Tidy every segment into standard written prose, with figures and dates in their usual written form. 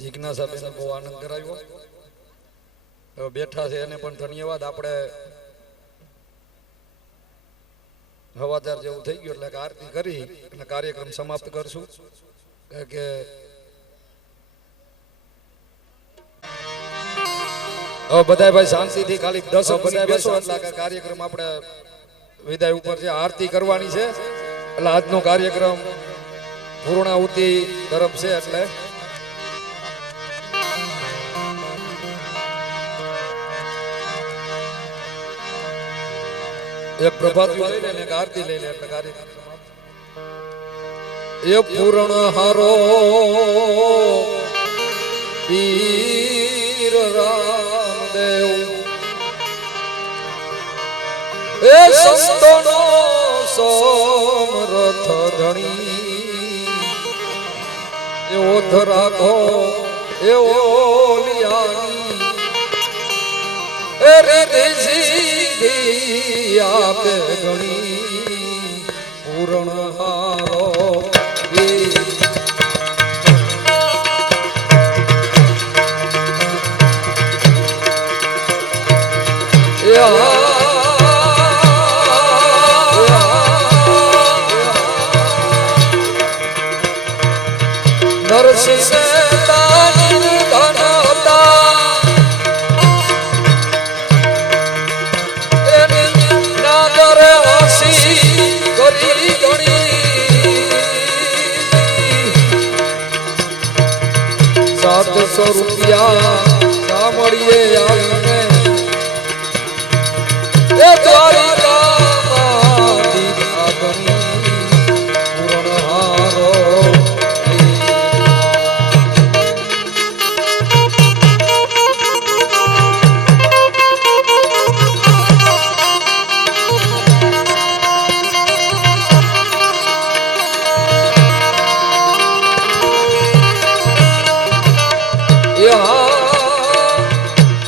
જિજ્ઞાસાબેન બહુ આનંદ કરાવ્યો. હવે બેઠા છે એને પણ ધન્યવાદ. આપણે હવાદાર જેવું થઈ ગયું એટલે આરતી કરી અને કાર્યક્રમ સમાપ્ત કરશું. કે હવે બધા ભાઈ શાંતિથી ખાલી 10 બધા બેસો એટલે કાર્યક્રમ આપણે વિદાય ઉપર છે. આરતી કરવાની છે એટલે આજનો કાર્યક્રમ પૂર્ણાહુતિ તરફ છે. એટલે એક પ્રભાત લઈને એક આરતી લઈને એટલે કાર્યક્રમ સમાપ્ત. એ પૂર્ણ હારો પીર રામદેવ એ સંતોનો સમરથ ધણી એવો ધરાખો એવો લિયાની એ રીતિ સીધી આપે ઘણી પૂર્ણ હારો નરસિંહ રૂપિયા સાંભળીએ આવીને એ દ્વારિકામાં દીધા બની પૂર્ણ હારો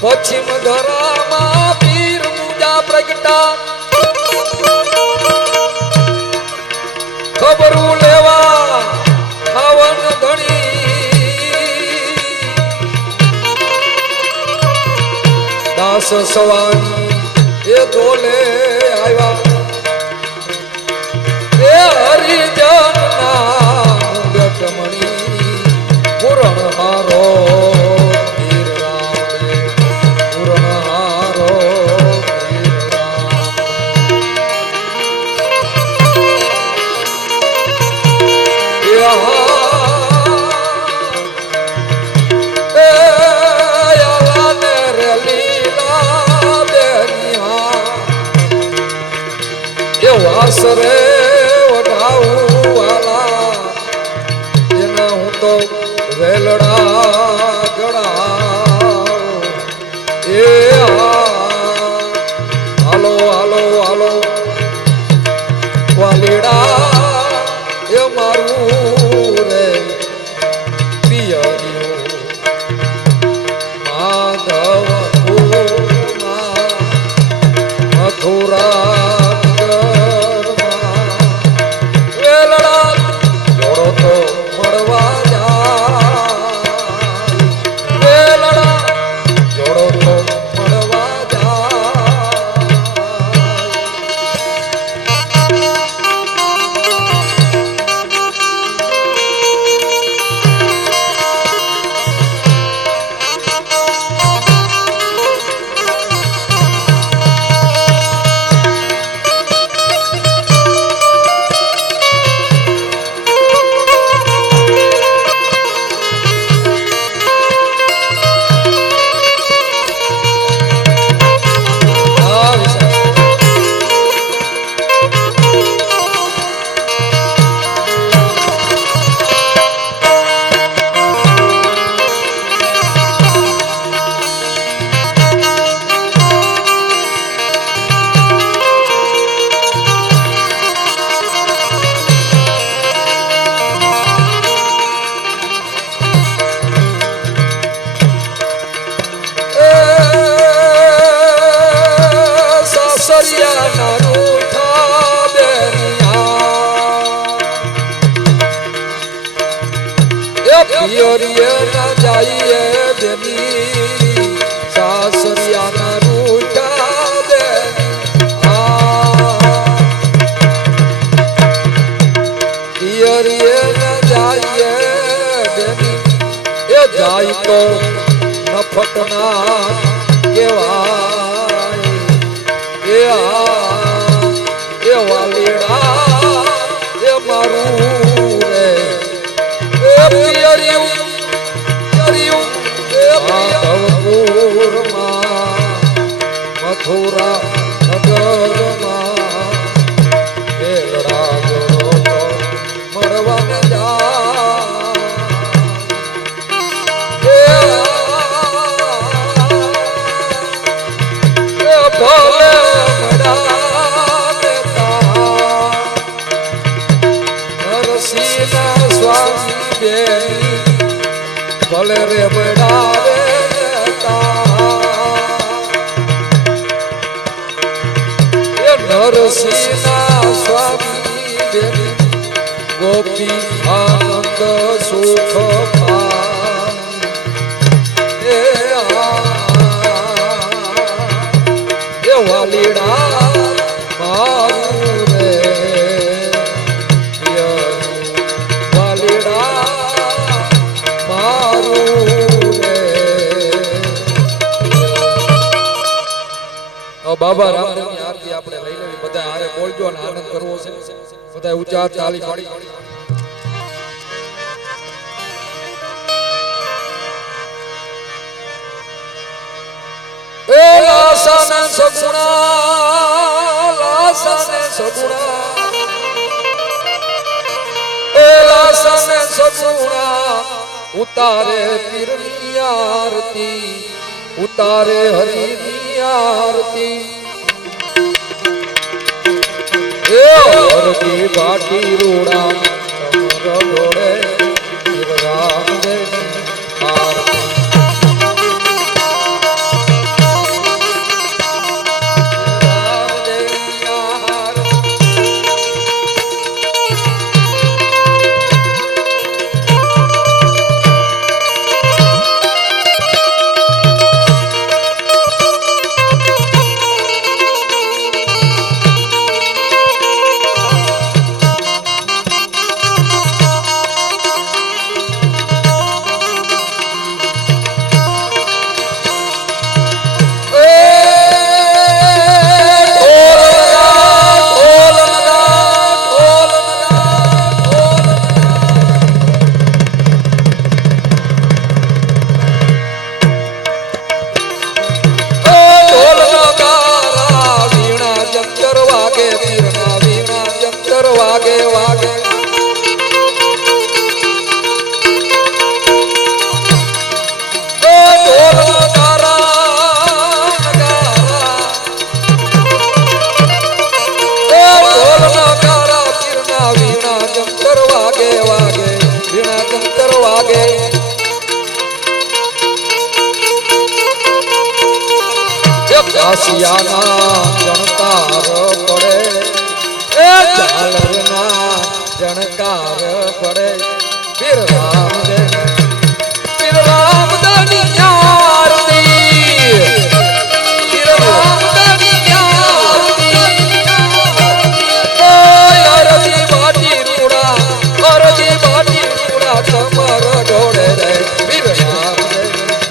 પશ્ચિમ ધરામાં પીર મુજા પ્રગટા ખબરું લેવા હવન ધણી દાસ સવાની એ દોલે આવ્યા એ હરિજન ના ગટમણી પૂરણ હારો વાસરે વઢાવું વાલા એના હું તો વેલડા ગળાવ એ હાલો હાલો હાલો વાલીડા એ મારું રે પિયરિયું માધવ મથુરા એ પિયરીએ ના જાઈએ બેની સાસરિયાના રૂટા દે પિયરીએ ના જાઈએ બેની એ જાય તો નફટના કેવાય એ વાલીડા એ મારું રે એ પિયરિયું માધવપુરમાં મથુરા નગરમાં બેલડા જોડો તો મળવાને ભલે રે બડાવે એ નરસિંહના સ્વામી બેની ગોપી આનંદ સુખ એ વાલીડા મારું રે બાબા રામદેવની આરતી આપણે લઈ લેવી બધા હારે બોલજો અને આનંદ કરવો છે બધા ઊંચા તાલી પાડી એ લાસાને સગુણા એ લાસાને સગુણા ઉતારે પીરની આરતી ઉતારે હરિની આરતી એ હરદી બાટી રૂડા તમર ગોળે રામ દેવ આરતી કાશિયાના જણકાર પડે એ ઝાલરના જણકાર પડે પીર રામદેવની આરતી પીર રામદેવની આરતી અરજી બાટી રૂડા કમર ઢોળે રે પીર રામદેવની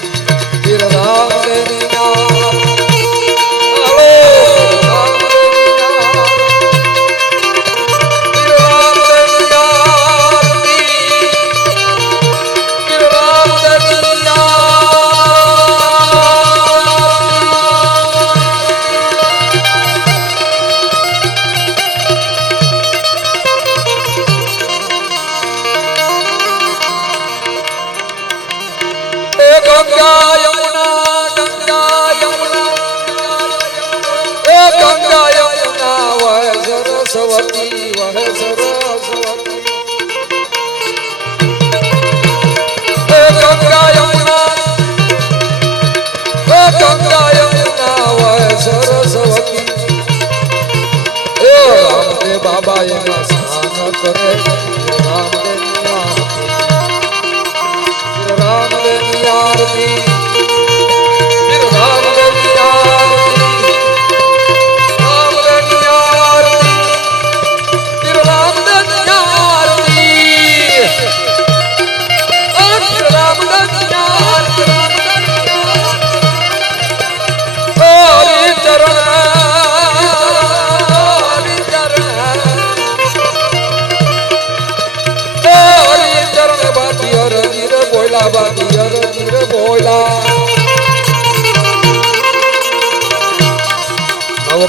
સરસ્વતી વહે સરસ્વતી એ ગંગા યમુના વહે સરસ્વતી એ રામદેવ બાબા એના સ્નાન કરે રામદેવ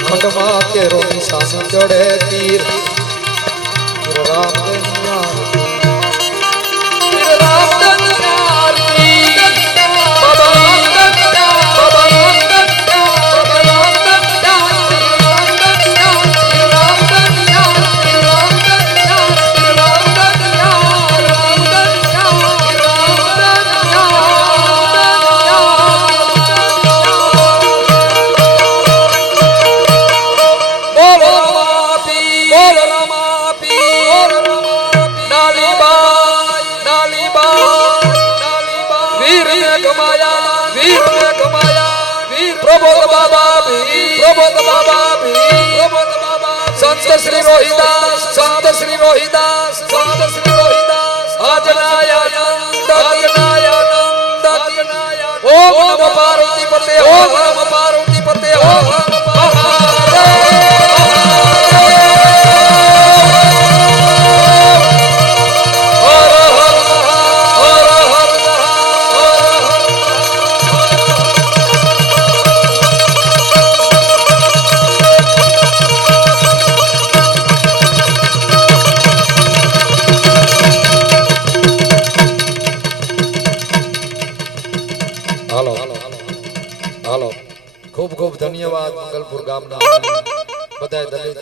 ખંડમાં કેરો નિશાન ચડે તીર રામ સંત શ્રી રોહિદાસ સંત શ્રી રોહિદાસ સંત શ્રી રોહિદાસ આજનાયાનંદ આજનાયાનંદ આજનાયાનંદ ઓમ નમઃ પાર્વતી પતે ઓમ નમઃ પાર્વતી પતે ઓમ હાલો ખૂબ ખૂબ ધન્યવાદ મંગલપુર ગામના બધા દલિત